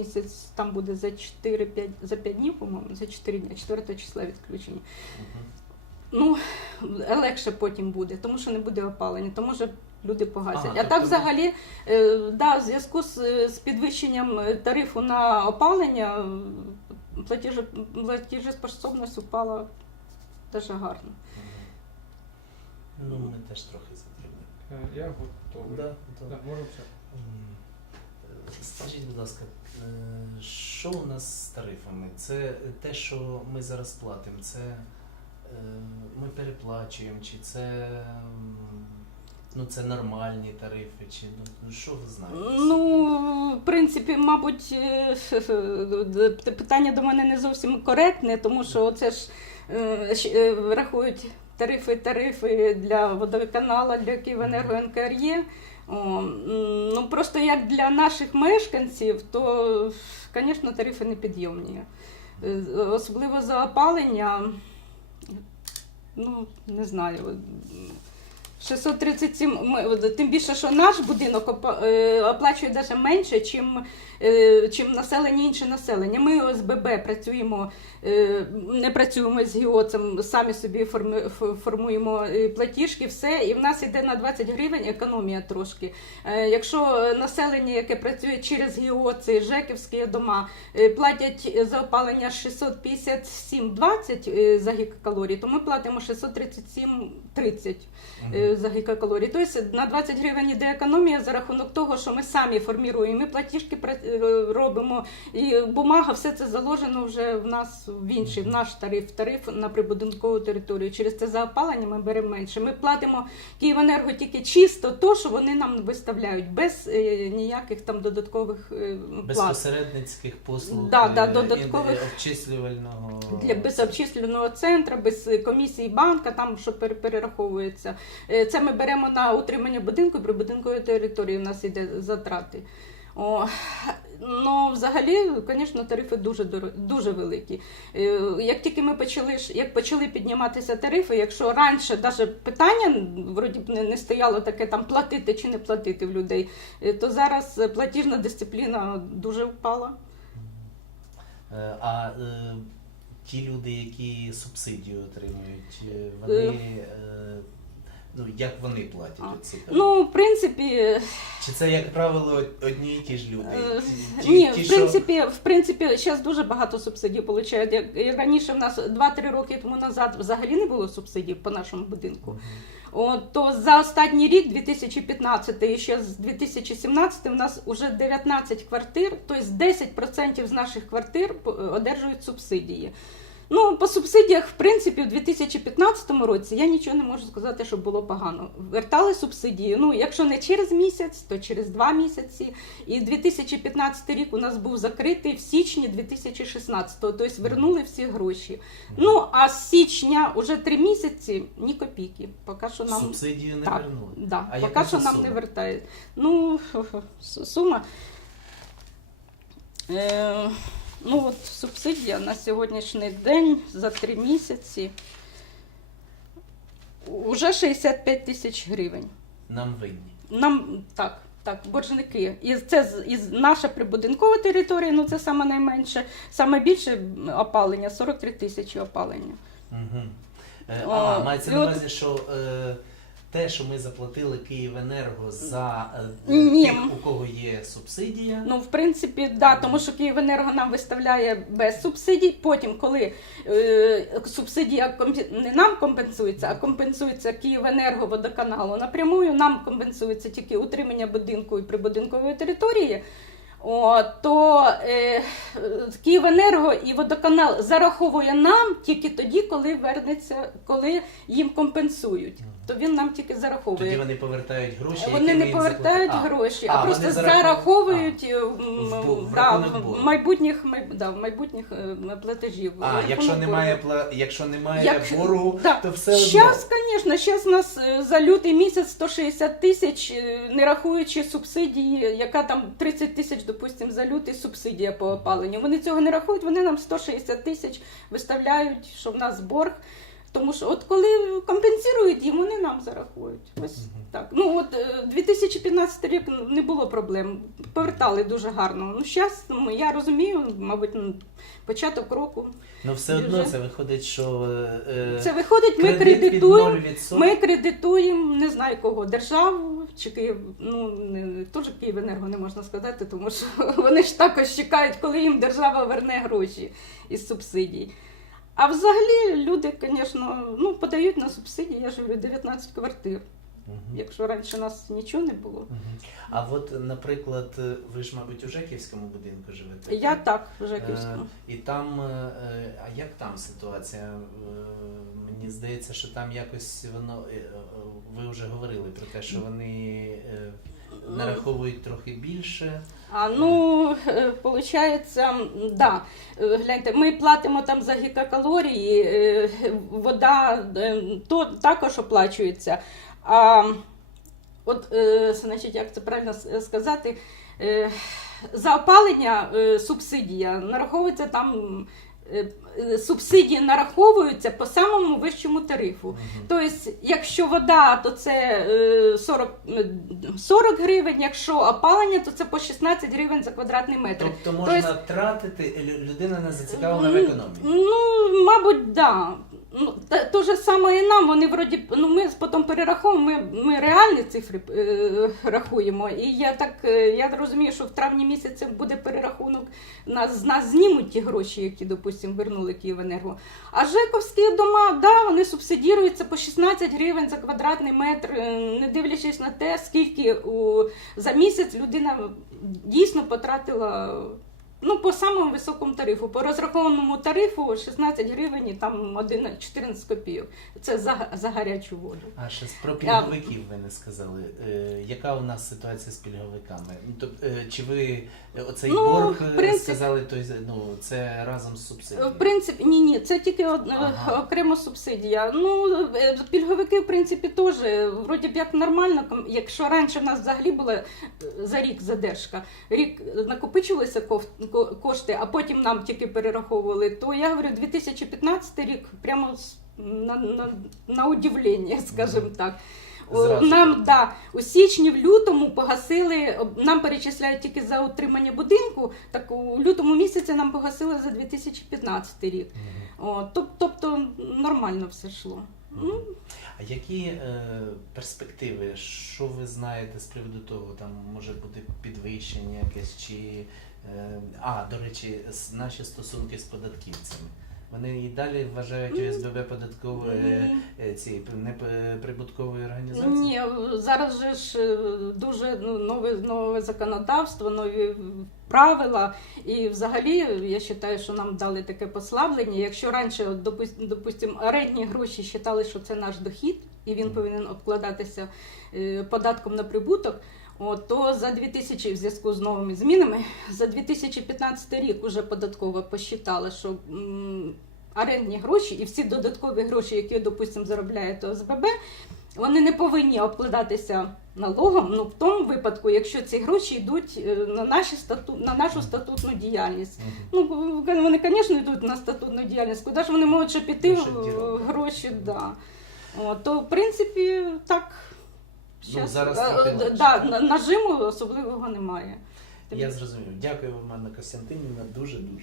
місяць там буде за 4-5 за 5 днів, по-моєму, за 4 дні, 4 числа відключення. Ну, легше потім буде, тому що не буде опалення, тому що люди погасять. Ага, а так тобто- взагалі, е, да, в зв'язку з, з підвищенням е, тарифу на опалення платіже, платіжеспособність упала дуже гарно. Ну, ми теж трохи затримали. Е, Я готовий. Да, Да, да. можемо все. Скажіть, будь ласка, е, що у нас з тарифами? Це те, що ми зараз платимо, це е, ми переплачуємо, чи це, ну, це нормальні тарифи, чи ну, що ви знаєте? Ну, в принципі, мабуть, е, питання до мене не зовсім коректне, тому що це ж рахують тарифи, тарифи для водоканалу, для Київенерго НКРЄ. О, Ну просто як для наших мешканців, то, звісно, тарифи непідйомні. підйомні. Особливо за опалення, ну, не знаю. 637, ми- тим більше, що наш будинок е, оплачує навіть менше, чим, е, чим населення інше населення. Ми ОСББ працюємо, е, не працюємо з ГІОЦем, самі собі формуємо платіжки, все, і в нас йде на 20 гривень економія трошки. Якщо населення, яке працює через ГІОЦи, ЖЕКівські дома, платять за опалення 657,20 е, за гігакалорій, то ми платимо 637,30 Мгм. е, за гігакалорій. Тобто на 20 гривень йде економія за рахунок того, що ми самі формуємо, ми платіжки е, робимо, і бумага, все це заложено вже в нас в інший, в наш тариф, тариф на прибудинкову територію. Через це за опалення ми беремо менше. Ми платимо Київенерго тільки чисто то, що вони нам виставляють, без е, ніяких там додаткових е, плат. посередницьких послуг Да, да, е, додаткових- обчислювального Для без обчисленого центру, без комісії банка, там що пере- перераховується. Е, Це ми беремо на утримання будинку і прибудинкової території. У нас йде затрати. О, ну, взагалі, звісно, тарифи дуже дуже великі. Е, Як тільки ми почали як почали підніматися тарифи, якщо раніше навіть питання вроді б не, стояло таке там платити чи не платити в людей, е, то зараз платіжна дисципліна дуже впала. Е, А е, ті люди, які субсидію отримують, вони е, ну як вони платять А, оці? Ну, в принципі, Чи це, як правило, одні і ті ж люди? Е, Ті- ті- Ні, ті, в що- принципі, в принципі, зараз дуже багато субсидій получають. Як, як раніше в нас 2-3 роки тому назад взагалі не було субсидій по нашому будинку. От, то за останній рік, 2015 і ще з 2017 у нас вже 19 квартир, тобто 10% з наших квартир одержують субсидії. Ну, по субсидіях, в принципі, в 2015 році я нічого не можу сказати, що було погано. Вертали субсидії. Ну, якщо не через місяць, то через два місяці. І 2015 рік у нас був закритий в січні 2016, тобто вернули всі гроші. Ну, а з січня уже три місяці ні копійки. Поки що нам Субсидію не так, вернули. да, А поки що нам сума? не вертають. Ну, сума. Е, ну, от субсидія на сьогоднішній день за три місяці уже 65 тисяч гривень. Нам винні. Нам так, так, боржники. І це із наша прибудинкова територія, ну це саме найменше. Саме більше опалення 43 тисячі опалення. Угу. Е, О, а, мається і на от- увазі, що е, те, що ми заплатили Київенерго за е, Ні. тих, у кого є субсидія, Ну, в принципі, да, тому що Київенерго нам виставляє без субсидій. Потім, коли е, субсидія компі- не нам компенсується, а компенсується Київенерго водоканалу напрямую, нам компенсується тільки утримання будинку і прибудинкової території. О, то е, Київенерго і водоканал зараховує нам тільки тоді, коли вернеться, коли їм компенсують. То він нам тільки зараховує. тоді вони повертають гроші. які Вони ми не їм повертають заплатили. гроші, а, вони просто зараховують- зараховують м, В бо- в да, рахунок в майбутніх, май- да, в майбутніх е, платежів. А, якщо немає пла... якщо немає Якщо- боргу, да. то все одно. Щас, звісно, зараз у нас е, за лютий місяць 160 тисяч, е, не рахуючи субсидії, яка там 30 тисяч, допустимо, за лютий субсидія по опаленню. Вони цього не рахують, вони нам 160 тисяч виставляють, що в нас борг. Тому що от коли компенсують їм, вони нам зарахують. Ось так. Ну от е, 2015 рік не було проблем. Повертали дуже гарно. Ну, зараз я розумію, мабуть, ну, початок року. Ну все одно Бюджет. це виходить, що е, Це виходить, ми кредит кредитуємо. Ми кредитуємо не знаю кого, державу чи Київ, ну не теж Київенерго не можна сказати, тому що вони ж також чекають, коли їм держава верне гроші із субсидій. А взагалі люди, звісно, ну, подають на субсидії, я ж говорю, 19 квартир. Мгм. Якщо раніше нас нічого не було. Мгм. А от, наприклад, ви ж, мабуть, у Жеківському будинку живете? Я так? так в Жаківському. Е, І там, е, е, а як там ситуація? Мені здається, що там якось воно. Ви вже говорили про те, що вони е, нараховують трохи більше. А ну, виходить, да. Е, Гляньте, ми платимо там за гігакалорії, е, вода е, то також оплачується. А от, е, значить, як це правильно сказати, е, за опалення е, субсидія нараховується там. Е, е, Субсидії нараховуються по самому вищому тарифу. Угу. Тобто, якщо вода, то це е, 40, е, 40 гривень, якщо опалення, то це по 16 гривень за квадратний метр. Тобто можна тратити, людина не зацікавлена в економії. Ну, мабуть, да. Ну, те, то же саме і нам, вони вроді, ну ми потім перераховуємо, ми, ми реальні цифри е, рахуємо. І я так е, я розумію, що в травні місяці буде перерахунок, нас, з нас знімуть ті гроші, які, допустимо, вернули Київенерго. А Жековські дома, да, вони субсидіруються по 16 гривень за квадратний метр, е, не дивлячись на те, скільки у, за місяць людина дійсно потратила. Ну, по самому високому тарифу. По розрахованому тарифу 16 гривень і там 11, 14 копійок. Це за, за гарячу воду. А ще про пільговиків ви не сказали. Е, яка у нас ситуація з пільговиками? Тобто, е, чи ви е, оцей Ну, борг е, принципі- сказали, то ну це разом з субсидією? В принципі, ні, ні, це тільки од- Ага. окрема субсидія. Ну, е, пільговики, в принципі, теж вроді б як нормально. Якщо раніше в нас взагалі була за рік задержка, рік накопичувалися ков- ко- кошти, а потім нам тільки перераховували, то я говорю, 2015 рік прямо на, на, на удивлення, скажімо так. Зразу Нам да, у січні, в лютому погасили, нам перечисляють тільки за утримання будинку, так у лютому місяці нам погасили за 2015 рік. О, тобто нормально все йшло. А які е, перспективи? Що ви знаєте з приводу того? Там може бути підвищення якесь чи. Е, а, до речі, наші стосунки з податківцями. Вони і далі вважають. ОСББ податковою е, е, ці неприбутковою організацією? Ні, зараз же ж е, дуже ну, нове, нове законодавство, нові правила. І взагалі я вважаю, що нам дали таке послаблення. Якщо раніше, допустимо, орендні гроші вважали, що це наш дохід, і він повинен обкладатися податком на прибуток. От, то за 2000, в зв'язку з новими змінами, за 2015 рік уже податкова посчитала, що м, орендні гроші і всі додаткові гроші, які, допустимо, заробляє ОСББ, вони не повинні обкладатися налогом, ну в тому випадку, якщо ці гроші йдуть е, на, наші стату, на нашу статутну діяльність. Ну, вони, звісно, йдуть на статутну діяльність. Куди ж вони можуть ще піти гроші? Да. О, то, в принципі, так. Ну, щас, зараз е, трохи е, да, на- нажиму особливого немає. Я зрозумів. Дякую вам, Анна Костянтинівна, дуже дуже.